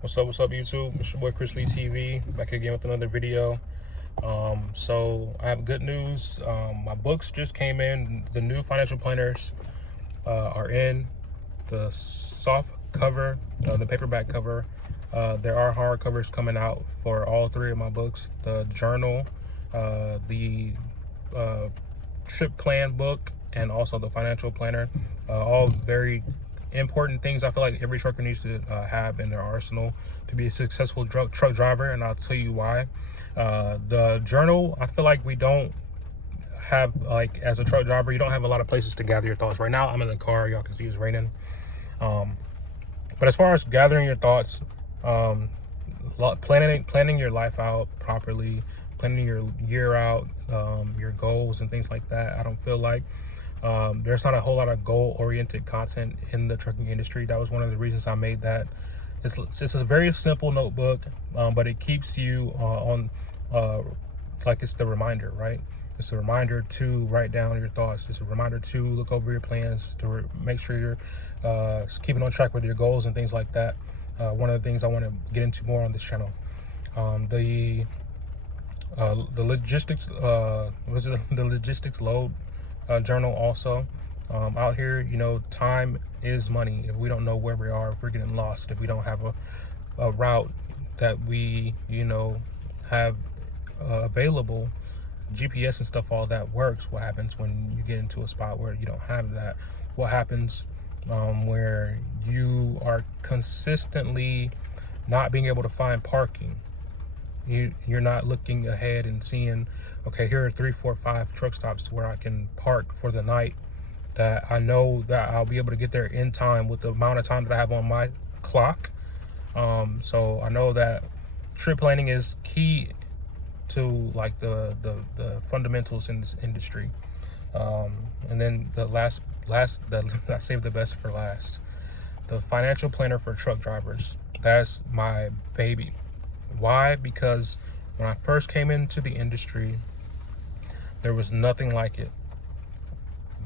What's up, YouTube? It's your boy Chris Lee TV, back again with another video. So I have good news. My books just came in. The new financial planners are in. The soft cover, the paperback cover. There are hard covers coming out for all three of my books. The journal, the trip plan book, and also the financial planner. All very important things I feel like every trucker needs to have in their arsenal to be a successful truck driver, and I'll tell you why. The journal, I feel like we don't have, like, as a truck driver, you don't have a lot of places to gather your thoughts. Right now I'm in the car, y'all can see it's raining. But as far as gathering your thoughts, planning your life out properly, planning your year out, your goals and things like that, I don't feel like there's not a whole lot of goal-oriented content in the trucking industry. That was one of the reasons I made that. It's a very simple notebook, but it keeps you on, like, it's the reminder, right? It's a reminder to write down your thoughts. It's a reminder to look over your plans, to make sure you're keeping on track with your goals and things like that. One of the things I want to get into more on this channel. The logistics, the logistics load journal also. Out here, you know, time is money. If we don't know where we are, if we're getting lost, if we don't have a route that we, you know, have available, GPS and stuff, all that works. What happens when you get into a spot where you don't have that? What happens where you are consistently not being able to find parking? You're not looking ahead and seeing, okay, here are 3, 4, 5 truck stops where I can park for the night, that I know that I'll be able to get there in time with the amount of time that I have on my clock. So I know that trip planning is key to, like, the fundamentals in this industry. And then the last I saved the best for last, the financial planner for truck drivers. That's my baby. Why? Because when I first came into the industry, there was nothing like it.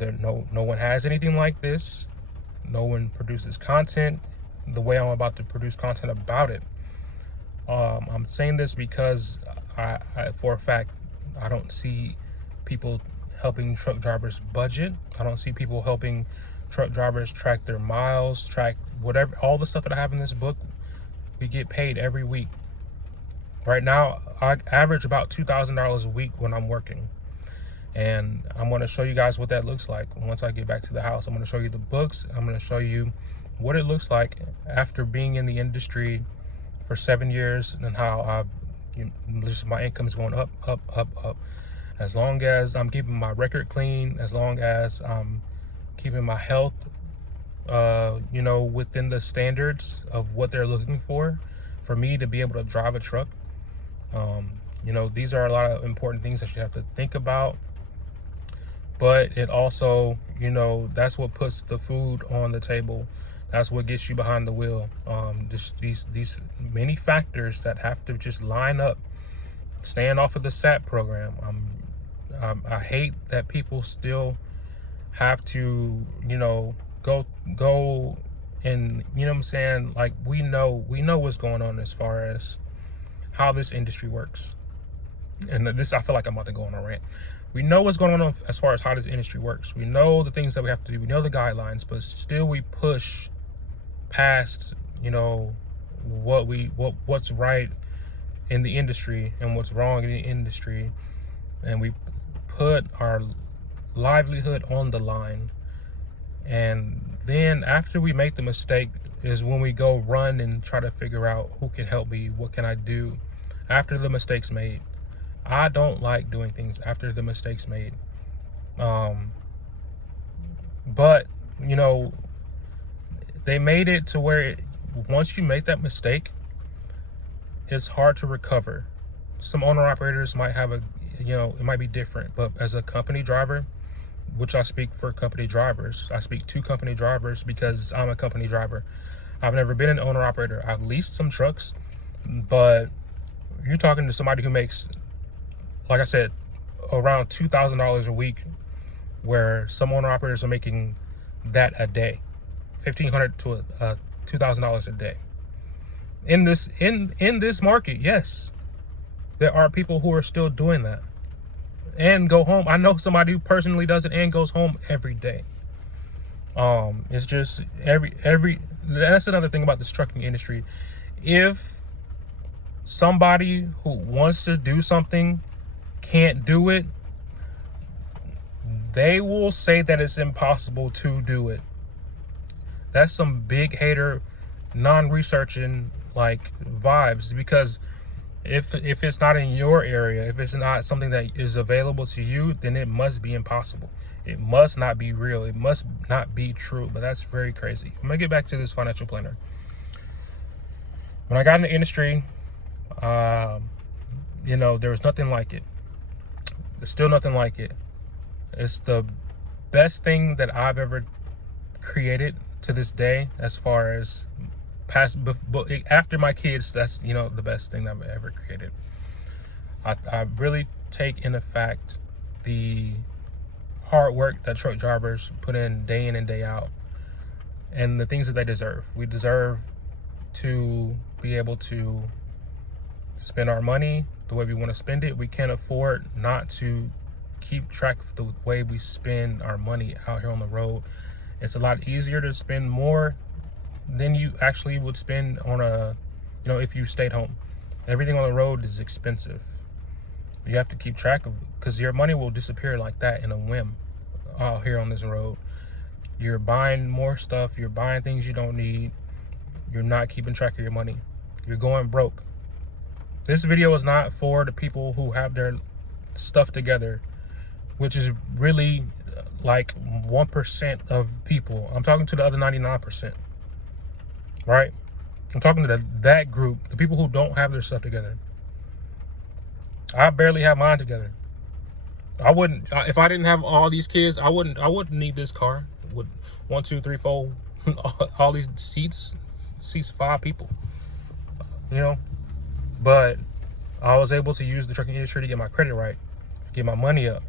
No one has anything like this. No one produces content the way I'm about to produce content about it. I'm saying this because I for a fact, I don't see people helping truck drivers budget. I don't see people helping truck drivers track their miles, track whatever, all the stuff that I have in this book. We get paid every week. Right now, I average about $2,000 a week when I'm working. And I'm going to show you guys what that looks like. Once I get back to the house, I'm going to show you the books. I'm going to show you what it looks like after being in the industry for 7 years, and how just my income is going up, up, up, up. As long as I'm keeping my record clean, as long as I'm keeping my health, you know, within the standards of what they're looking for me to be able to drive a truck. You know, these are a lot of important things that you have to think about. But it also, you know, that's what puts the food on the table. That's what gets you behind the wheel. These many factors that have to just line up. Staying off of the SAP program. I hate that people still have to, you know, go and, you know what I'm saying? Like, we know what's going on as far as how this industry works. And this, I feel like I'm about to go on a rant. We know what's going on as far as how this industry works. We know the things that we have to do. We know the guidelines, but still we push past, you know, what's right in the industry and what's wrong in the industry, and we put our livelihood on the line. And then after we make the mistake is when we go run and try to figure out who can help me, what can I do after the mistake's made. I don't like doing things after the mistake's made. But, you know, they made it to where once you make that mistake, it's hard to recover. Some owner-operators might have you know, it might be different. But as a company driver, which I speak for company drivers, I speak to company drivers because I'm a company driver. I've never been an owner-operator. I've leased some trucks, but you're talking to somebody who makes, like I said, around $2,000 a week, where some owner operators are making that a day, $1,500 to $2,000 a day. in this market. Yes, there are people who are still doing that and go home. I know somebody who personally does it and goes home every day. It's just every that's another thing about this trucking industry. If somebody who wants to do something can't do it, they will say that it's impossible to do it. That's some big hater, non-researching like vibes, because if it's not in your area, if it's not something that is available to you, then it must be impossible. It must not be real. It must not be true. But that's very crazy. I'm gonna get back to this financial planner. When I got in the industry, there was nothing like it. There's still nothing like it. It's the best thing that I've ever created to this day, as far as after my kids. That's the best thing that I've ever created. I really take in the fact the hard work that truck drivers put in and day out, and the things that they deserve. We deserve to be able to spend our money the way we want to spend it. We can't afford not to keep track of the way we spend our money out here on the road. It's a lot easier to spend more than you actually would spend on if you stayed home. Everything on the road is expensive. You have to keep track of it, because your money will disappear like that in a whim out here on this road. You're buying more stuff. You're buying things you don't need. You're not keeping track of your money. You're going broke. This video is not for the people who have their stuff together, which is really like 1% of people. I'm talking to the other 99%, right? I'm talking to that group, the people who don't have their stuff together. I barely have mine together. I wouldn't, if I didn't have all these kids, I wouldn't need this car with 1, 2, 3, 4, all these seats 5 people, but I was able to use the trucking industry to get my credit right, get my money up,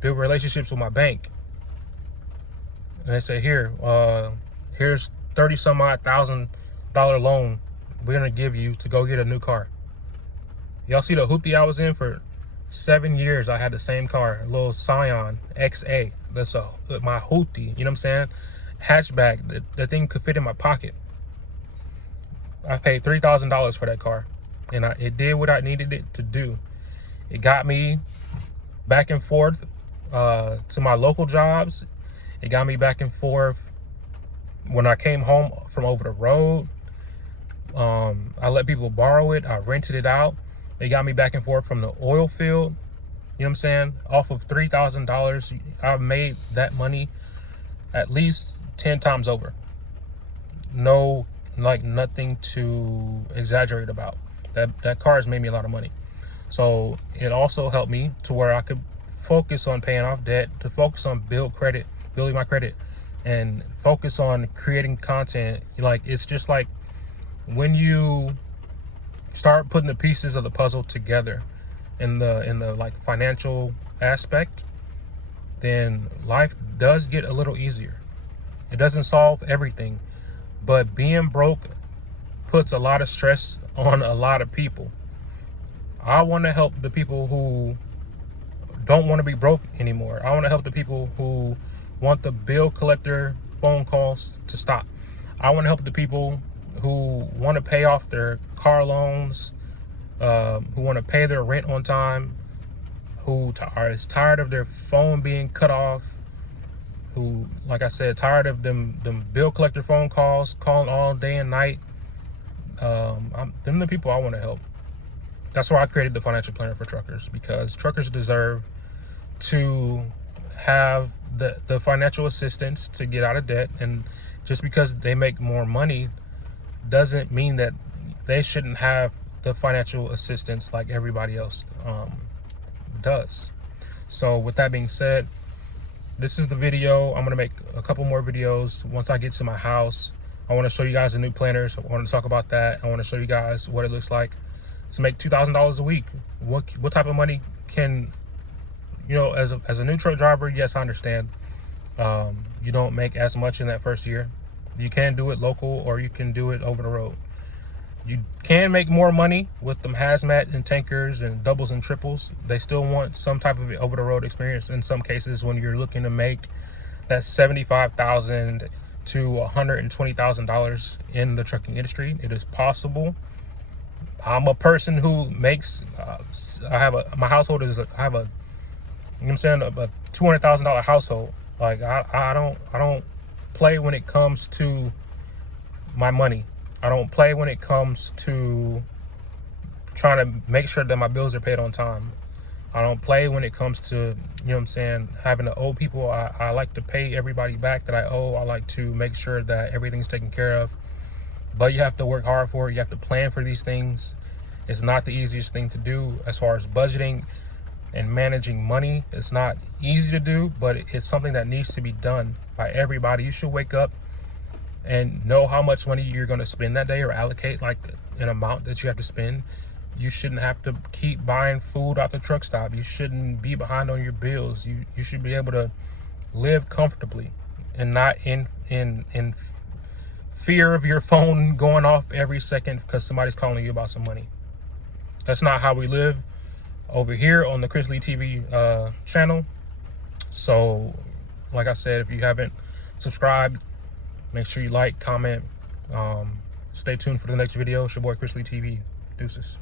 build relationships with my bank. And they say, here's 30 some odd $1,000 loan we're gonna give you to go get a new car. Y'all see the hoopty I was in for 7 years? I had the same car, a little Scion XA. That's my hoopty, you know what I'm saying? Hatchback. The thing could fit in my pocket. I paid $3,000 for that car, and it did what I needed it to do. It got me back and forth to my local jobs. It got me back and forth when I came home from over the road. I let people borrow it. I rented it out. It got me back and forth from the oil field. You know what I'm saying? Off of $3,000, I made that money at least 10 times over. No, like nothing to exaggerate about. That car has made me a lot of money. So it also helped me to where I could focus on paying off debt, to focus on building my credit, and focus on creating content. Like, it's just like when you start putting the pieces of the puzzle together in the like financial aspect, then life does get a little easier. It doesn't solve everything, but being broke puts a lot of stress on a lot of people. I want to help the people who don't want to be broke anymore. I want to help the people who want the bill collector phone calls to stop. I want to help the people who want to pay off their car loans, who want to pay their rent on time, who are tired of their phone being cut off, who, like I said, tired of them bill collector phone calls, calling all day and night. Them the people I want to help. That's why I created the financial planner for truckers, because truckers deserve to have the financial assistance to get out of debt. And just because they make more money doesn't mean that they shouldn't have the financial assistance like everybody else does. So with that being said, this is the video. I'm gonna make a couple more videos once I get to my house. I want to show you guys the new planners. I want to talk about that. I want to show you guys what it looks like to make $2,000 a week. What type of money can, as a new truck driver? Yes, I understand. You don't make as much in that first year. You can do it local, or you can do it over the road. You can make more money with them hazmat and tankers and doubles and triples. They still want some type of over-the-road experience in some cases when you're looking to make that $75,000 to $120,000 in the trucking industry. It is possible. I'm a person who makes, my household is, I have a, you know what I'm saying, a $200,000 household. Like I don't play when it comes to my money. I don't play when it comes to trying to make sure that my bills are paid on time. I don't play when it comes to, you know what I'm saying, having to owe people. I like to pay everybody back that I owe. I like to make sure that everything's taken care of. But you have to work hard for it. You have to plan for these things. It's not the easiest thing to do as far as budgeting and managing money. It's not easy to do, but it's something that needs to be done by everybody. You should wake up and know how much money you're going to spend that day, or allocate like an amount that you have to spend. You shouldn't have to keep buying food out the truck stop. You shouldn't be behind on your bills. You should be able to live comfortably and not in fear of your phone going off every second because somebody's calling you about some money. That's not how we live over here on the Chris Lee TV channel. So, like I said, if you haven't subscribed, make sure you like, comment. Stay tuned for the next video. It's your boy Chris Lee TV. Deuces.